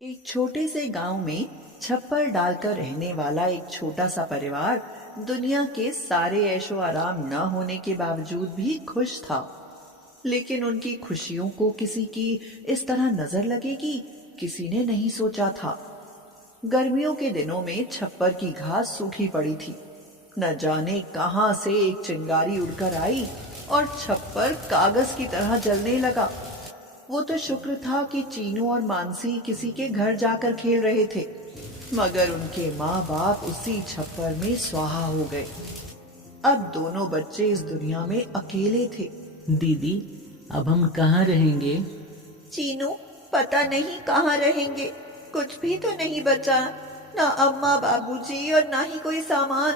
एक छोटे से गांव में छप्पर डालकर रहने वाला एक छोटा सा परिवार दुनिया के सारे ऐशो आराम न होने के बावजूद भी खुश था। लेकिन उनकी खुशियों को किसी की इस तरह नजर लगेगी, किसी ने नहीं सोचा था। गर्मियों के दिनों में छप्पर की घास सूखी पड़ी थी। न जाने कहां से एक चिंगारी उड़कर आई और छप्पर कागज की तरह जलने लगा। वो तो शुक्र था कि चीनू और मानसी किसी के घर जाकर खेल रहे थे, मगर उनके माँ बाप उसी छप्पर में स्वाहा हो गए। अब दोनों बच्चे इस दुनिया में अकेले थे। दीदी, अब हम कहाँ रहेंगे? चीनू, पता नहीं कहाँ रहेंगे। कुछ भी तो नहीं बचा, ना अम्मा बाबूजी और ना ही कोई सामान।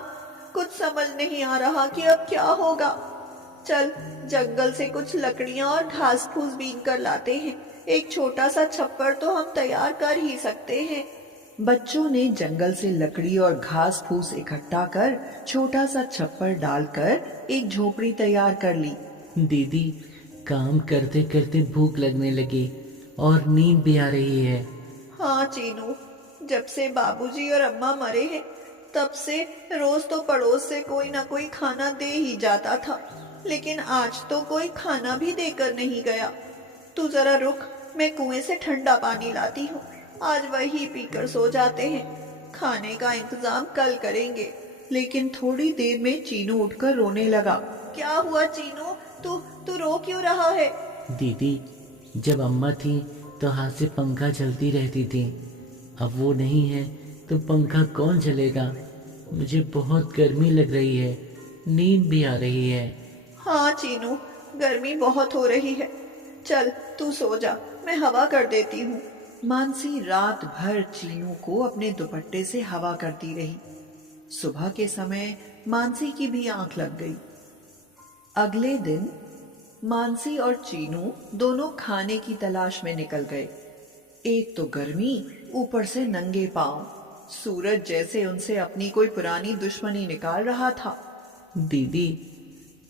कुछ समझ नहीं आ रहा कि अब क्या होगा। चल, जंगल से कुछ लकड़ियां और घास फूस बीन कर लाते हैं। एक छोटा सा छप्पर तो हम तैयार कर ही सकते हैं। बच्चों ने जंगल से लकड़ी और घास फूस इकट्ठा कर छोटा सा छप्पर डालकर एक झोपड़ी तैयार कर ली। दीदी, काम करते करते भूख लगने लगी और नींद भी आ रही है। हाँ चीनू, जब से बाबूजी और अम्मा मरे हैं तब से रोज तो पड़ोस से कोई ना कोई खाना दे ही जाता था, लेकिन आज तो कोई खाना भी देकर नहीं गया। तू जरा रुक, मैं कुएं से ठंडा पानी लाती हूँ। आज वही पीकर सो जाते हैं। खाने का इंतजाम कल करेंगे। लेकिन थोड़ी देर में चीनू उठकर रोने लगा। क्या हुआ चीनू? तू तू रो क्यों रहा है? दीदी, जब अम्मा थी तो हाथ से पंखा चलती रहती थी। अब वो नहीं है तो पंखा कौन चलेगा? मुझे बहुत गर्मी लग रही है, नींद भी आ रही है। हाँ चीनू, गर्मी बहुत हो रही है। चल तू सो जा, मैं हवा कर देती हूँ। मानसी रात भर चीनू को अपने दुपट्टे से हवा करती रही। सुबह के समय मानसी की भी आंख लग गई। अगले दिन मानसी और चीनू दोनों खाने की तलाश में निकल गए। एक तो गर्मी, ऊपर से नंगे पांव। सूरज जैसे उनसे अपनी कोई पुरानी दुश्मनी निकाल रहा था। दीदी,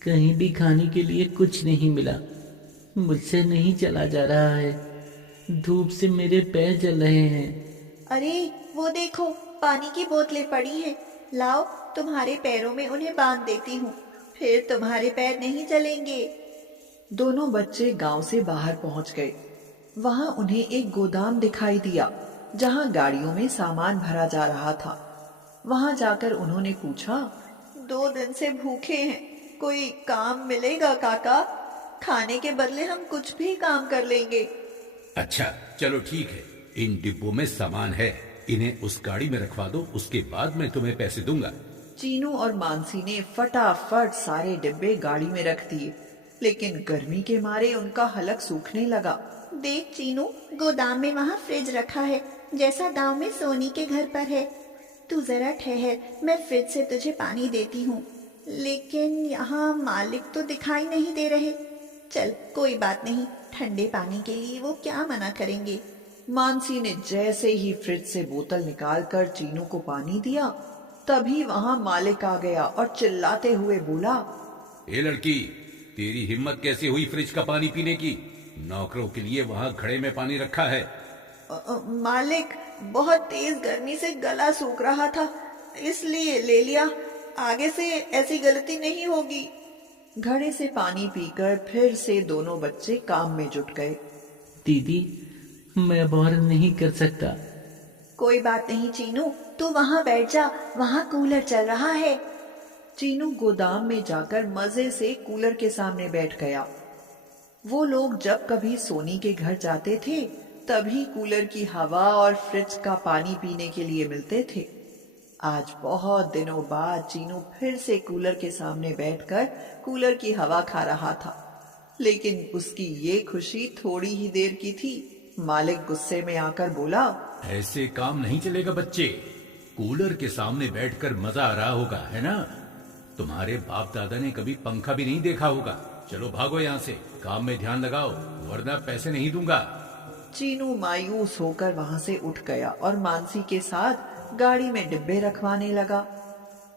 कहीं भी खाने के लिए कुछ नहीं मिला। मुझसे नहीं चला जा रहा है। धूप से मेरे पैर जल रहे हैं। अरे वो देखो, पानी की बोतलें पड़ी हैं। लाओ, तुम्हारे पैरों में उन्हें बांध देती हूँ, फिर तुम्हारे पैर नहीं जलेंगे। दोनों बच्चे गांव से बाहर पहुंच गए। वहां उन्हें एक गोदाम दिखाई दिया जहां गाड़ियों में सामान भरा जा रहा था। वहां जाकर उन्होंने पूछा, 2 दिन से भूखे हैं, कोई काम मिलेगा काका? खाने के बदले हम कुछ भी काम कर लेंगे। अच्छा, चलो ठीक है। इन डिब्बों में सामान है, इन्हें उस गाड़ी में रखवा दो, उसके बाद मैं तुम्हें पैसे दूंगा। चीनू और मानसी ने फटाफट सारे डिब्बे गाड़ी में रख दिए, लेकिन गर्मी के मारे उनका हलक सूखने लगा। देख चीनू, गोदाम में वहाँ फ्रिज रखा है, जैसा गांव में सोनी के घर पर है। तू जरा ठहर, मैं फ्रिज से तुझे पानी देती हूँ। लेकिन यहाँ मालिक तो दिखाई नहीं दे रहे। चल कोई बात नहीं, ठंडे पानी के लिए वो क्या मना करेंगे। मानसी ने जैसे ही फ्रिज से बोतल निकालकर चीनू को पानी दिया, तभी वहां मालिक आ गया और चिल्लाते हुए बोला, ए लड़की, तेरी हिम्मत कैसे हुई फ्रिज का पानी पीने की? नौकरों के लिए वहाँ घड़े में पानी रखा है। मालिक, बहुत तेज गर्मी से गला सूख रहा था, इसलिए ले लिया। आगे से ऐसी गलती नहीं होगी। घड़े से पानी पीकर फिर से दोनों बच्चे काम में जुट गए। दीदी, मैं अब और नहीं कर सकता। कोई बात नहीं चीनू, तू वहाँ बैठ जा, वहाँ कूलर चल रहा है। चीनू गोदाम में जाकर मजे से कूलर के सामने बैठ गया। वो लोग जब कभी सोनी के घर जाते थे तभी कूलर की हवा और फ्रिज का पानी पीने के लिए मिलते थे। आज बहुत दिनों बाद चीनू फिर से कूलर के सामने बैठकर कूलर की हवा खा रहा था, लेकिन उसकी ये खुशी थोड़ी ही देर की थी। मालिक गुस्से में आकर बोला, ऐसे काम नहीं चलेगा बच्चे। कूलर के सामने बैठकर मजा आ रहा होगा, है ना? तुम्हारे बाप दादा ने कभी पंखा भी नहीं देखा होगा। चलो भागो यहाँ से, काम में ध्यान लगाओ, वरना पैसे नहीं दूंगा। चीनू मायूस होकर वहां से उठ गया और मानसी के साथ गाड़ी में डिब्बे रखवाने लगा।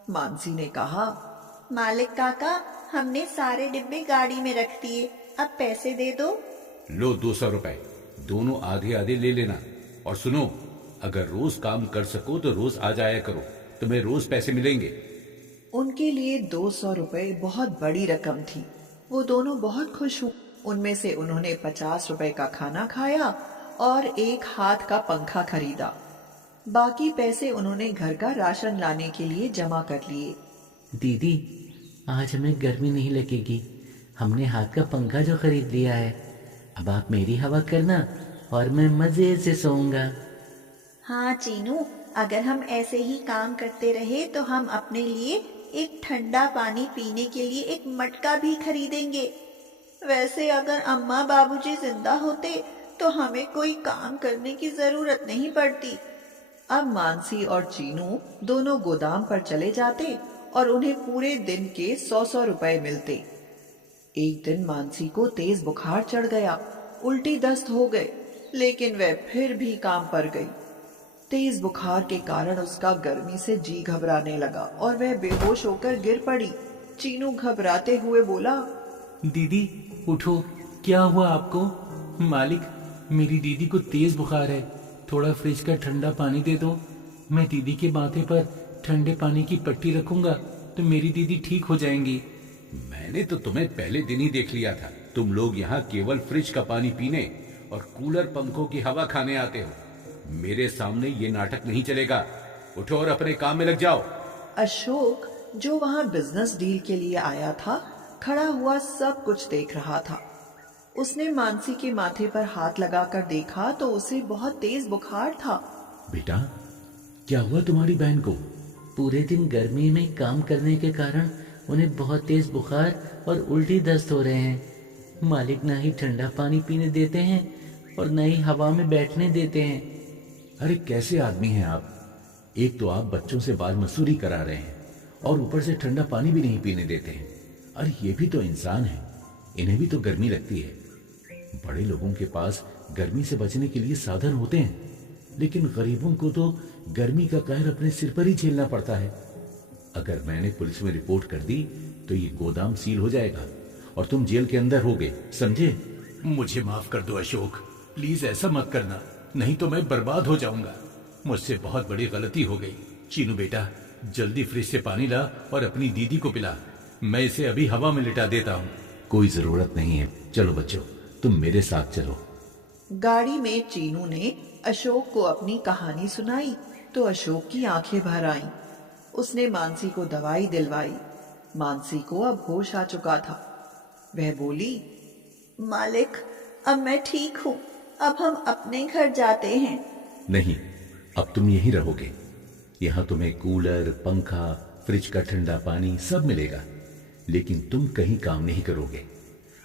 मानसी ने कहा, मालिक काका, हमने सारे डिब्बे गाड़ी में रख दिए, अब पैसे दे दो। लो 200 रुपए, दोनों आधे आधे ले लेना और सुनो, अगर रोज काम कर सको तो रोज आ जाया करो, तुम्हें रोज पैसे मिलेंगे। उनके लिए 200 रुपए बहुत बड़ी रकम थी। वो दोनों बहुत खुश हुए। उनमें से उन्होंने 50 रुपए का खाना खाया और एक हाथ का पंखा खरीदा। बाकी पैसे उन्होंने घर का राशन लाने के लिए जमा कर लिए। दीदी, आज हमें गर्मी नहीं लगेगी। हमने हाथ का पंखा जो खरीद लिया है, अब आप मेरी हवा करना और मैं मजे से सोऊंगा। हाँ चीनू, अगर हम ऐसे ही काम करते रहे तो हम अपने लिए एक ठंडा पानी पीने के लिए एक मटका भी खरीदेंगे। वैसे अगर अम्मा बाबूजी जिंदा होते तो हमें कोई काम करने की जरूरत नहीं पड़ती। अब मानसी और चीनू दोनों गोदाम पर चले जाते और उन्हें पूरे दिन के 100 रुपए मिलते। एक दिन मानसी को तेज बुखार चढ़ गया, उल्टी दस्त हो गए, लेकिन वह फिर भी काम पर गई। तेज बुखार के कारण उसका गर्मी से जी घबराने लगा और वह बेहोश होकर गिर पड़ी। चीनू घबराते हुए बोला, दीदी उठो, क्या हुआ आपको? मालिक, मेरी दीदी को तेज बुखार है, थोड़ा फ्रिज का ठंडा पानी दे दो। मैं दीदी के माथे पर ठंडे पानी की पट्टी रखूंगा तो मेरी दीदी ठीक हो जाएंगी। मैंने तो तुम्हें पहले दिन ही देख लिया था। तुम लोग यहाँ केवल फ्रिज का पानी पीने और कूलर पंखों की हवा खाने आते हो। मेरे सामने ये नाटक नहीं चलेगा। उठो और अपने काम में लग जाओ। अशोक, जो वहां बिजनेस डील के लिए आया था, खड़ा हुआ सब कुछ देख रहा था। उसने मानसी के माथे पर हाथ लगाकर देखा तो उसे बहुत तेज बुखार था। बेटा, क्या हुआ तुम्हारी बहन को? पूरे दिन गर्मी में काम करने के कारण उन्हें बहुत तेज बुखार और उल्टी दस्त हो रहे हैं। मालिक ना ही ठंडा पानी पीने देते हैं और न ही हवा में बैठने देते हैं। अरे कैसे आदमी हैं आप? एक तो आप बच्चों से बाल मसूरी करा रहे हैं और ऊपर से ठंडा पानी भी नहीं पीने देते हैं। अरे ये भी तो इंसान है, इन्हें भी तो गर्मी लगती है। बड़े लोगों के पास गर्मी से बचने के लिए साधन होते हैं, लेकिन गरीबों को तो गर्मी का कहर अपने सिर पर ही झेलना पड़ता है। अगर मैंने पुलिस में रिपोर्ट कर दी तो ये गोदाम सील हो जाएगा और तुम जेल के अंदर होगे, समझे? मुझे माफ कर दो अशोक, प्लीज ऐसा मत करना, नहीं तो मैं बर्बाद हो जाऊंगा। मुझसे बहुत बड़ी गलती हो गई। चीनू बेटा, जल्दी फ्रिज से पानी ला और अपनी दीदी को पिला। मैं इसे अभी हवा में लिटा देता हूँ। कोई जरूरत नहीं है, चलो बच्चों, तुम मेरे साथ चलो। गाड़ी में चीनू ने अशोक को अपनी कहानी सुनाई तो अशोक की आंखें भर आईं। उसने मानसी को दवाई दिलवाई। मानसी को अब होश आ चुका था। वह बोली, मालिक, अब मैं ठीक हूँ, अब हम अपने घर जाते हैं। नहीं, अब तुम यहीं रहोगे। यहाँ तुम्हें कूलर, पंखा, फ्रिज का ठंडा पानी सब मिलेगा, लेकिन तुम कहीं काम नहीं करोगे।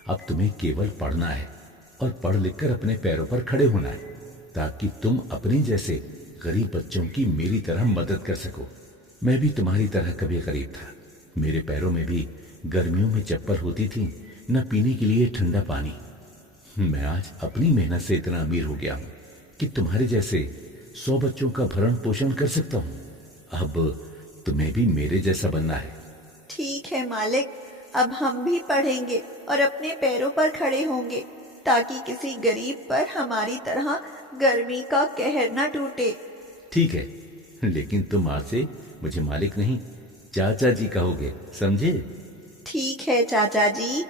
अब तुम्हें केवल पढ़ना है और पढ़ लिखकर अपने पैरों पर खड़े होना है, ताकि तुम अपने जैसे गरीब बच्चों की मेरी तरह मदद कर सको। मैं भी तुम्हारी तरह कभी गरीब था। मेरे पैरों में भी गर्मियों में चप्पल होती थी, न पीने के लिए ठंडा पानी। मैं आज अपनी मेहनत से इतना अमीर हो गया हूँ कि तुम्हारे जैसे 100 बच्चों का भरण पोषण कर सकता हूँ। अब तुम्हें भी मेरे जैसा बनना है। ठीक है मालिक, अब हम भी पढ़ेंगे और अपने पैरों पर खड़े होंगे, ताकि किसी गरीब पर हमारी तरह गर्मी का कहर न टूटे। ठीक है, लेकिन तुम आज से मुझे मालिक नहीं, चाचा जी कहोगे, समझे? ठीक है चाचा जी।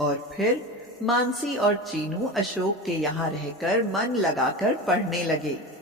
और फिर मानसी और चीनू अशोक के यहाँ रहकर मन लगाकर पढ़ने लगे।